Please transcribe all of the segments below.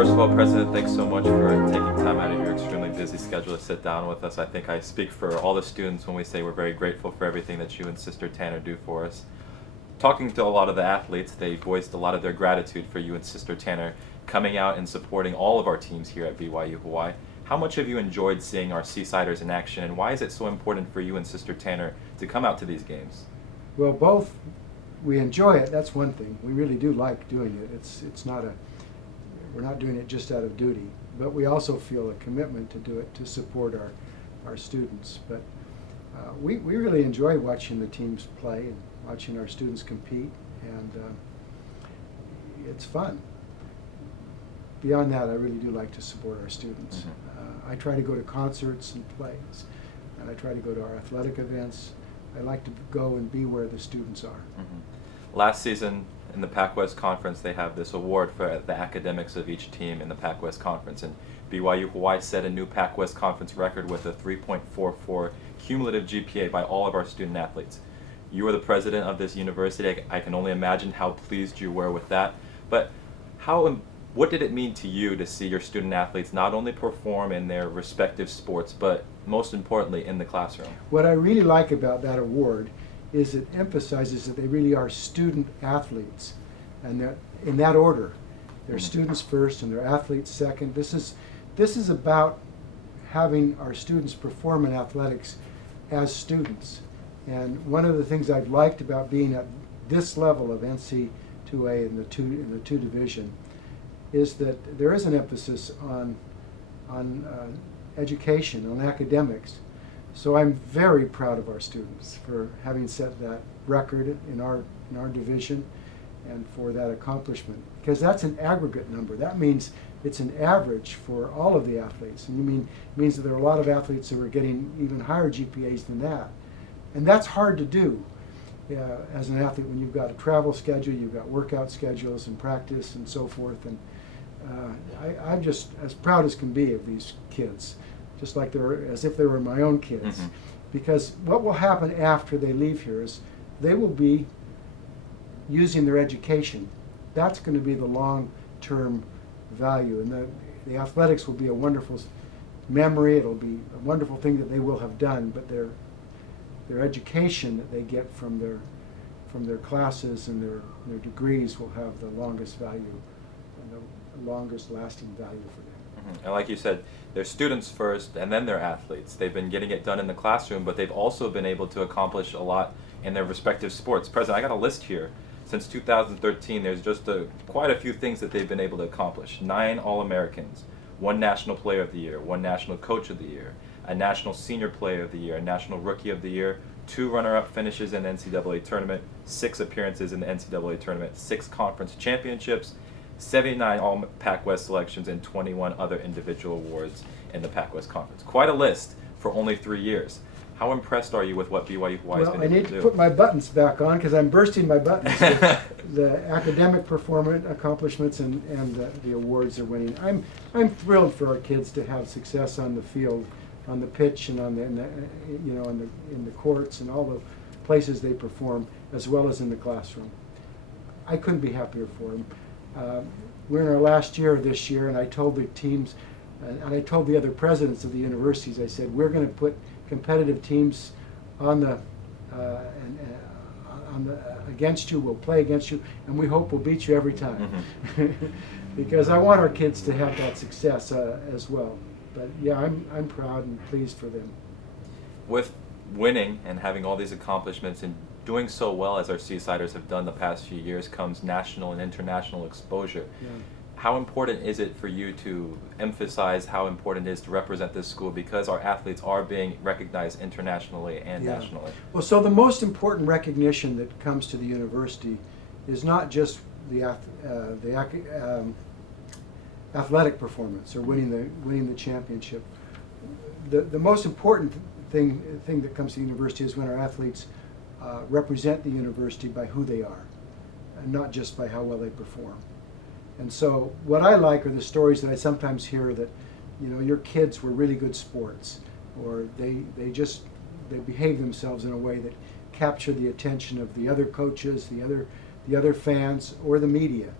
First of all, President, thanks so much for taking time out of your extremely busy schedule to sit down with us. I think I speak for all the students when we say we're very grateful for everything that you and Sister Tanner do for us. Talking to a lot of the athletes, they voiced a lot of their gratitude for you and Sister Tanner coming out and supporting all of our teams here at BYU-Hawaii. How much have you enjoyed seeing our Seasiders in action, and why is it so important for you and Sister Tanner to come out to these games? Well, both, we enjoy it. That's one thing. We really do like doing it. It's not a, we're not doing it just out of duty, but we also feel a commitment to do it to support our students. But we really enjoy watching the teams play and watching our students compete, and it's fun. Beyond that, I really do like to support our students. Mm-hmm. I try to go to concerts and plays, and I try to go to our athletic events. I like to go and be where the students are. Mm-hmm. Last season in the Pac-West Conference, they have this award for the academics of each team in the Pac-West Conference, and BYU-Hawaii set a new Pac-West Conference record with a 3.44 cumulative GPA by all of our student athletes. You are the president of this university. I can only imagine how pleased you were with that. But what did it mean to you to see your student athletes not only perform in their respective sports, but most importantly in the classroom? What I really like about that award is it emphasizes that they really are student athletes, and that in that order. They're students first and they're athletes second. This is about having our students perform in athletics as students. And one of the things I've liked about being at this level of NC2A in the two division is that there is an emphasis on education, on academics. So I'm very proud of our students for having set that record in our division and for that accomplishment, because that's an aggregate number. That means it's an average for all of the athletes, and means that there are a lot of athletes who are getting even higher GPAs than that, and that's hard to do as an athlete when you've got a travel schedule, you've got workout schedules and practice and so forth. And I'm just as proud as can be of these kids, just like as if they were my own kids. Mm-hmm. Because what will happen after they leave here is they will be using their education. That's going to be the long-term value, and the athletics will be a wonderful memory. It'll be a wonderful thing that they will have done, but their education that they get from their classes and their degrees will have the longest value and the longest lasting value for them. Mm-hmm. And like you said, they're students first and then they're athletes. They've been getting it done in the classroom, but they've also been able to accomplish a lot in their respective sports. President, I got a list here. Since 2013, there's just quite a few things that they've been able to accomplish. 9 All-Americans, 1 National Player of the Year, 1 National Coach of the Year, a National Senior Player of the Year, a National Rookie of the Year, 2 runner-up finishes in the NCAA tournament, 6 appearances in the NCAA tournament, 6 conference championships, 79 All-Pac-West selections, and 21 other individual awards in the Pac-West Conference. Quite a list for only 3 years. How impressed are you with what BYU-Hawaii has been able to do? Well, I need to put my buttons back on because I'm bursting my buttons. The academic performance accomplishments and the awards they're winning. I'm thrilled for our kids to have success on the field, on the pitch, and in the courts and all the places they perform, as well as in the classroom. I couldn't be happier for them. We're in our last year this year, and I told the teams, and I told the other presidents of the universities, I said, we're going to put competitive teams against you. We'll play against you, and we hope we'll beat you every time. Mm-hmm. Because I want our kids to have that success as well. But yeah, I'm proud and pleased for them. With winning and having all these accomplishments and doing so well as our Seasiders have done the past few years comes national and international exposure. Yeah. How important is it for you to emphasize how important it is to represent this school, because our athletes are being recognized internationally and nationally? Well, so the most important recognition that comes to the university is not just the athletic performance or winning the championship. The most important thing that comes to the university is when our athletes represent the university by who they are, and not just by how well they perform. And so what I like are the stories that I sometimes hear that, your kids were really good sports, or they behave themselves in a way that capture the attention of the other coaches, the other fans, or the media.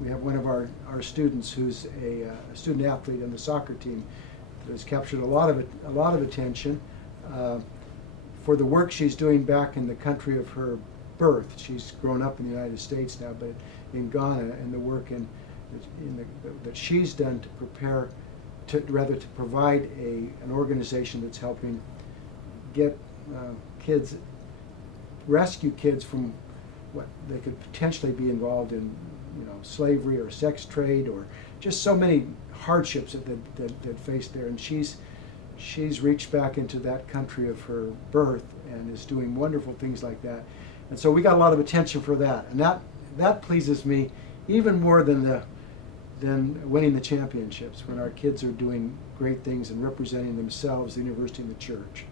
we have one of our students who's a student athlete on the soccer team that has captured a lot of attention for the work she's doing back in the country of her birth. She's grown up in the United States now, but in Ghana, and the work that she's done to prepare, to provide an organization that's helping get kids, rescue kids from what they could potentially be involved in, slavery or sex trade or just so many hardships that face there. And she's reached back into that country of her birth and is doing wonderful things like that. And so we got a lot of attention for that, and that pleases me even more than winning the championships, when our kids are doing great things and representing themselves, the university, and the church.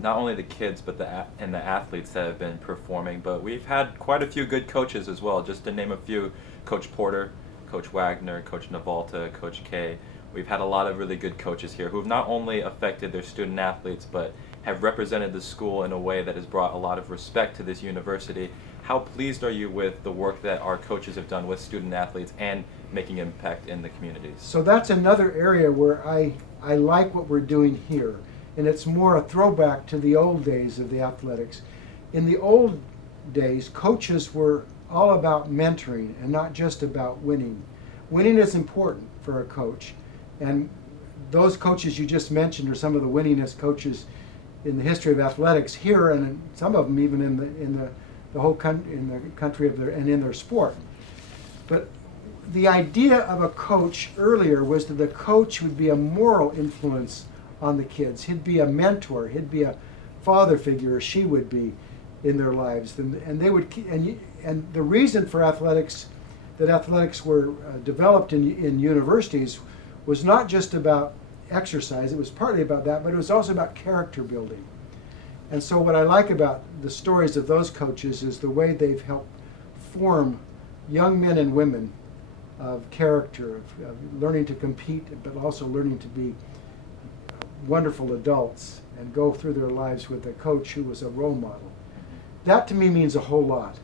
Not only the kids, but the athletes that have been performing, but we've had quite a few good coaches as well. Just to name a few: Coach Porter, Coach Wagner, Coach Navalta, Coach K. We've had a lot of really good coaches here who have not only affected their student athletes, but have represented the school in a way that has brought a lot of respect to this university. How pleased are you with the work that our coaches have done with student athletes and making impact in the communities? So that's another area where I like what we're doing here, and it's more a throwback to the old days of the athletics. In the old days, coaches were all about mentoring and not just about winning. Winning is important for a coach, and those coaches you just mentioned are some of the winningest coaches in the history of athletics here, and some of them even in the whole country of in their sport. But the idea of a coach earlier was that the coach would be a moral influence on the kids. He'd be a mentor. He'd be a father figure, or she would be, in their lives. And they would, and the reason for athletics, that athletics were developed in universities, was not just about exercise. It was partly about that, but it was also about character building. And so what I like about the stories of those coaches is the way they've helped form young men and women of character, of learning to compete, but also learning to be wonderful adults and go through their lives with a coach who was a role model. That to me means a whole lot.